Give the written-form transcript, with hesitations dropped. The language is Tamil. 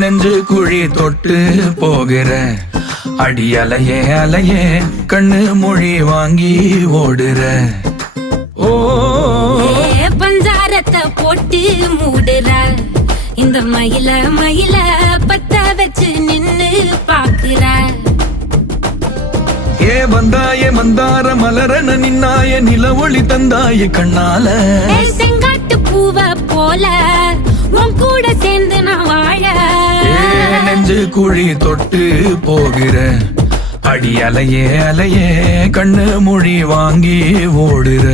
நெஞ்சு குழி தொட்டு போகிற அடி அலையே அலையே கண்ணு மொழி வாங்கி ஓடுற. ஓ பஞ்சாரத்தை போட்டு மூடுற இந்த மயில மயில பத்த வச்சு நின்னு பாக்குற. வந்தாய மந்தார மலரன நின்னாய நில ஒளி தந்தாய கண்ணால. செங்காட்டு பூவ போல உன் கூட சேர்ந்து நான் வாழ. நெஞ்சு குழி தொட்டு போகிற அடி அலையே அலையே கண்ணு மொழி வாங்கி ஓடுற.